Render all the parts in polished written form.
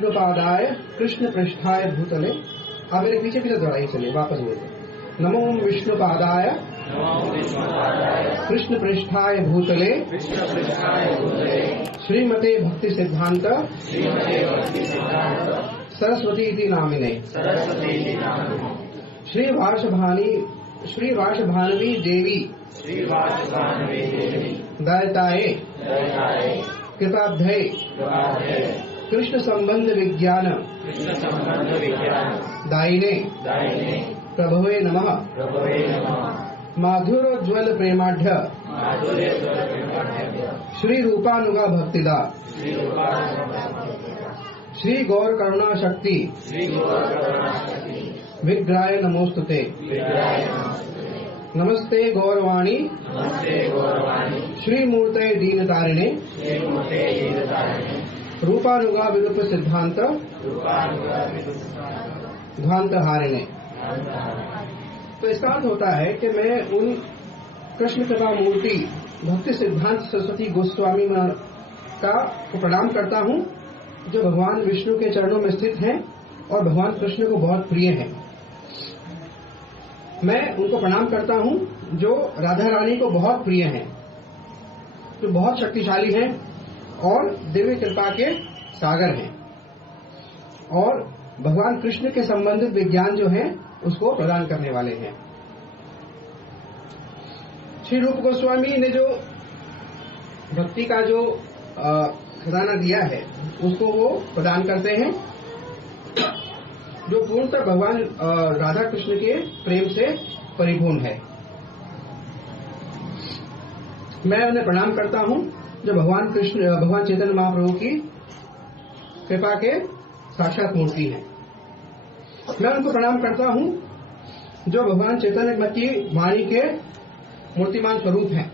विष्णुपादाय कृष्ण पृष्ठाय भूतले। आप मेरे पीछे पीछे दोहराइए, चलिए वापस बोलते। नमो विष्णुपादाय कृष्ण पृष्ठाय भूतले श्रीमते भक्ति सिद्धांत सरस्वती इति नामिने श्री वार्षभानवी देवी दयताये कृताब्धये कृष्ण संबंध विज्ञान दायिने प्रभवे नमः। माधुरोज्वल प्रेमाढ्य श्री रूपानुगा भक्तिदा श्री गौर करुणा शक्ति विग्राय नमोस्तुते। नमस्ते गौरवाणी श्री मूर्तये दीनतारिणे रूपानुगा विरूप सिद्धांत ध्वांत हारिणे। तो इसका अर्थ होता है कि मैं उन कृष्ण कृपा मूर्ति भक्ति सिद्धांत सरस्वती गोस्वामी का को प्रणाम करता हूँ, जो भगवान विष्णु के चरणों में स्थित हैं और भगवान कृष्ण को बहुत प्रिय हैं। मैं उनको प्रणाम करता हूँ जो राधा रानी को बहुत प्रिय हैं, जो बहुत शक्तिशाली हैं और देवी कृपा के सागर हैं, और भगवान कृष्ण के संबंधित विज्ञान जो है उसको प्रदान करने वाले हैं। श्री रूप गोस्वामी ने जो भक्ति का जो खजाना दिया है उसको वो प्रदान करते हैं, जो पूर्णतः भगवान राधा कृष्ण के प्रेम से परिपूर्ण है। मैं उन्हें प्रणाम करता हूँ जो भगवान चैतन्य महाप्रभु की कृपा के साक्षात मूर्ति है। मैं उनको प्रणाम करता हूँ जो भगवान चैतन्य की वाणी के मूर्तिमान स्वरूप हैं,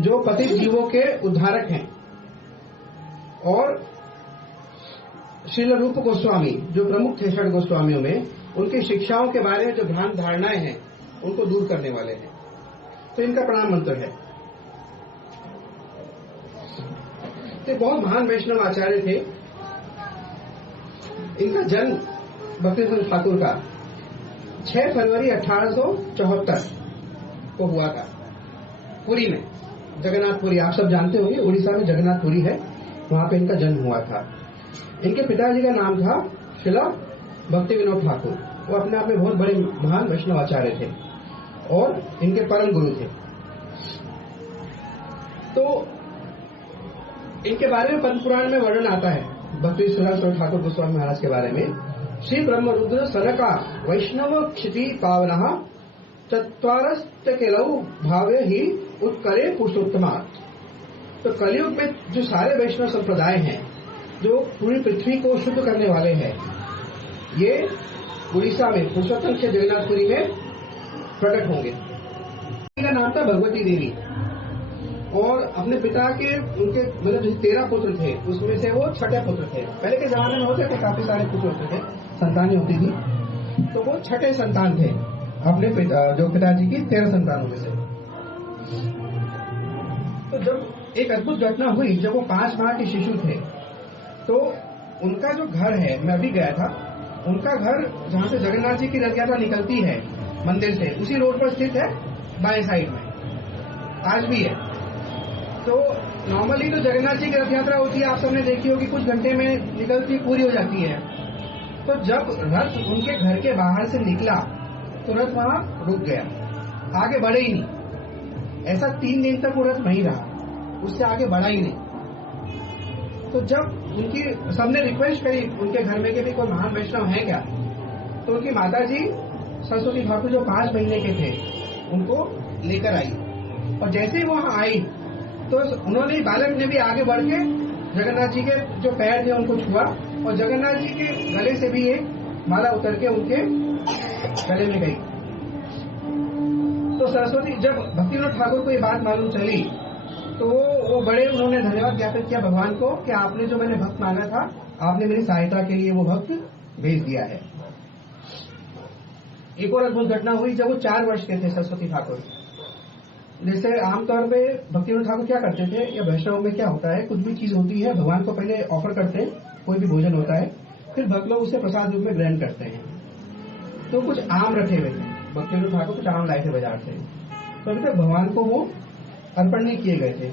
जो पतित जीवों के उद्धारक हैं, और श्रील रूप गोस्वामी जो प्रमुख थे षड गोस्वामियों में, उनकी शिक्षाओं के बारे में जो भ्रांत धारणाएं हैं उनको दूर करने वाले हैं। तो इनका प्रणाम मंत्र है। तो बहुत महान वैष्णव आचार्य थे। इनका जन्म भक्तिवेदांत ठाकुर का 6 फरवरी 1874 को हुआ था, पुरी में, जगन्नाथपुरी। आप सब जानते होंगे, उड़ीसा में जगन्नाथपुरी है, वहां पे इनका जन्म हुआ था। इनके पिताजी का नाम था श्रील भक्ति विनोद ठाकुर। वो अपने आप में बहुत बड़े महान वैष्णव आचार्य थे और इनके परम गुरु थे। तो इनके बारे में पद्म पुराण में वर्णन आता है, भक्ति श्रील ठाकुर गोस्वामी महाराज के बारे में। श्री ब्रह्म रुद्र सनका वैष्णव क्षिति पावनः चत्वारस्तकेलौ भावे ही उत्करे पुरुषोत्तमात्। तो कलयुग में जो सारे वैष्णव संप्रदाय हैं, जो पूरी पृथ्वी को शुद्ध करने वाले हैं, ये उड़ीसा में पुरुषोत्तम के जगन्नाथपुरी में प्रकट होंगे। इनका नाम था भगवती देवी, और अपने पिता के उनके मतलब जो 13 पुत्र थे उसमें से वो छठे पुत्र थे। पहले के जमाने में होते थे, काफी सारे पुत्र होते थे, संतानें होती थी, तो वो छठे संतान थे अपने पिताजी की 13 संतानों में से। तो जब एक अद्भुत घटना हुई, जब वो 5 माह के शिशु थे, तो उनका जो घर है, मैं अभी गया था, उनका घर जहाँ से जगन्नाथ जी की रथ यात्रा निकलती है मंदिर से, उसी रोड पर स्थित है, बाएं साइड में, आज भी है। तो नॉर्मली तो जगन्नाथ जी की रथ यात्रा होती है, आप सबने देखी होगी, कुछ घंटे में निकलती पूरी हो जाती है। तो जब रथ उनके घर के बाहर से निकला तो रथ वहां रुक गया, आगे बढ़े ही नहीं। ऐसा 3 दिन तक वो रथ वहीं रहा, उससे आगे बढ़ा ही नहीं। तो जब उनकी सबने रिक्वेस्ट करी उनके घर में कि भी कोई महान वैष्णव है क्या, तो उनकी माता जी सरस्वती ठाकुर जो 5 महीने के थे उनको लेकर आई, और जैसे ही वहां आई तो उन्होंने, बालक ने भी आगे बढ़ के जगन्नाथ जी के जो पैर थे उनको छुआ, और जगन्नाथ जी के गले से भी एक माला उतर के उनके गले में गई। तो सरस्वती, जब भक्ति विनोद ठाकुर को ये बात मालूम चली तो वो बड़े, उन्होंने धन्यवाद ज्ञापित किया भगवान को कि आपने जो मैंने भक्त मांगा था, आपने मेरी सहायता के लिए वो भक्त भेज दिया है। एक और अद्भुत घटना हुई जब वो 4 वर्ष के थे सरस्वती ठाकुर। जैसे आमतौर पे भक्ति विनोद ठाकुर क्या करते थे, या वैष्णव में क्या होता है, कुछ भी चीज होती है भगवान को पहले ऑफर करते हैं, कोई भी भोजन होता है, फिर भक्त लोग उसे प्रसाद रूप में ग्रहण करते हैं। तो कुछ आम रखे हुए थे, भक्तिविनोद ठाकुर कुछ आम लाए थे बाजार से, तो अभी तक भगवान को वो अर्पण नहीं किए गए थे।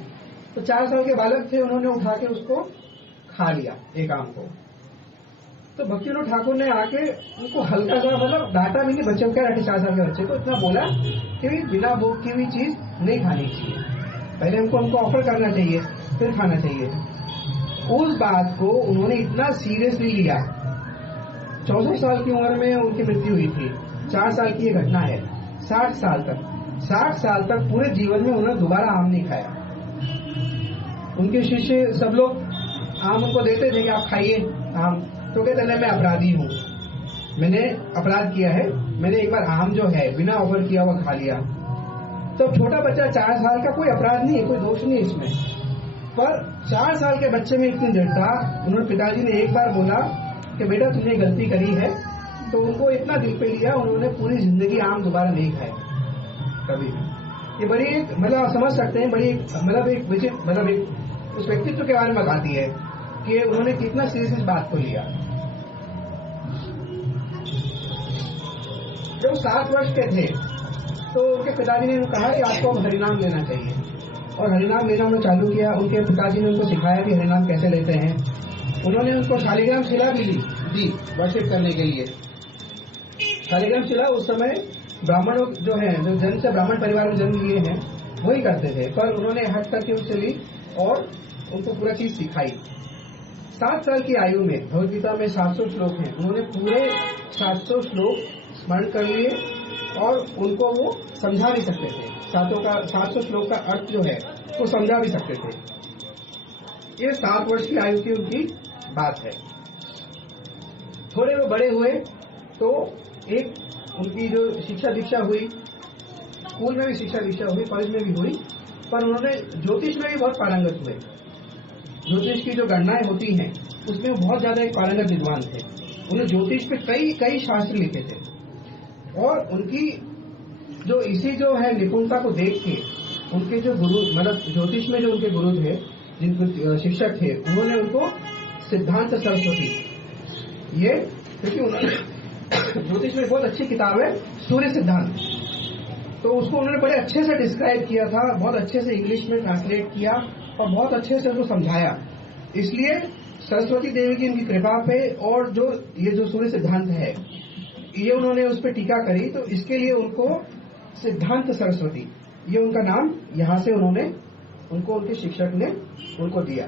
तो 4 साल के बालक थे, उन्होंने उठा के उसको खा लिया एक आम को। तो भक्तिविनोद ठाकुर ने आके उनको हल्का सा, मतलब डांटा भी नहीं, बच्चे को क्या डांटे, 4 साल के बच्चे को इतना बोला कि बिना भोग की हुई चीज नहीं खानी चाहिए, पहले हमको ऑफर करना चाहिए फिर खाना चाहिए। उस बात को उन्होंने इतना सीरियसली लिया। 64 साल की उम्र में उनकी मृत्यु हुई थी, 4 साल की ये घटना है। 60 साल तक पूरे जीवन में उन्होंने दोबारा आम नहीं खाया। उनके शिष्य सब लोग आम उनको देते थे कि आप खाइए आम, तो कहते नहीं मैं अपराधी हूँ, मैंने अपराध किया है, मैंने एक बार आम जो है बिना ऑफर किया हुआ खा लिया। तो छोटा बच्चा 4 साल का, कोई अपराध नहीं है, कोई दोष नहीं है इसमें। पर 4 साल के बच्चे में इतनी दृढ़ता, उन्होंने पिताजी ने एक बार बोला कि बेटा तुमने गलती करी है, तो उनको इतना दिल पे लिया, उन्होंने पूरी जिंदगी आम दोबारा नहीं खाया कभी भी। ये बड़ी एक, मतलब आप समझ सकते हैं, बड़ी मतलब एक उस व्यक्तित्व के बारे में बताती है कि उन्होंने कितना सीरियस इस बात को लिया। जब 7 वर्ष के थे तो उनके पिताजी ने कहा कि आपको हरिनाम लेना चाहिए, और हरिनाम लेना उन्होंने चालू किया। उनके पिताजी ने उनको सिखाया कि हरिनाम कैसे लेते हैं। उन्होंने उनको शालिग्राम शिला भी दी वर्शिप करने के लिए। शालिग्राम शिला उस समय ब्राह्मणों जो है, जो जन्म से ब्राह्मण परिवार में जन्म लिए हैं, वही करते थे, पर उन्होंने हट करके उससे ली और उनको पूरा चीज सिखाई। 7 साल की आयु में भगवदगीता में 700 श्लोक हैं, उन्होंने पूरे 700 श्लोक स्मरण कर लिए और उनको वो समझा भी सकते थे। 700 श्लोक का अर्थ जो है वो समझा भी सकते थे। ये 7 वर्ष की आयु की उनकी बात है। थोड़े वो बड़े हुए तो एक उनकी जो शिक्षा दीक्षा हुई, स्कूल में भी शिक्षा दीक्षा हुई, कॉलेज में भी हुई, पर उन्होंने ज्योतिष में भी बहुत पारंगत हुए। ज्योतिष की जो गणनाएं होती हैं उसमें वो बहुत ज्यादा एक पारंगत विद्वान थे। उन्होंने ज्योतिष पे कई शास्त्र लिखे थे, और उनकी जो इसी जो है निपुणता को देख के उनके जो गुरु, मतलब ज्योतिष में जो उनके गुरु थे, जिनको शिक्षक थे, उन्होंने उनको सिद्धांत सरस्वती, ये क्योंकि उन्होंने ज्योतिष में बहुत अच्छी किताब है सूर्य सिद्धांत, तो उसको उन्होंने बड़े अच्छे से डिस्क्राइब किया था, बहुत अच्छे से इंग्लिश में ट्रांसलेट किया और बहुत अच्छे से उसको समझाया। इसलिए सरस्वती देवी की इनकी कृपा पे, और जो ये जो सूर्य सिद्धांत है ये उन्होंने उस पर टीका करी, तो इसके लिए उनको सिद्धांत सरस्वती, ये उनका नाम यहाँ से उन्होंने उनको उनके शिक्षक ने उनको दिया।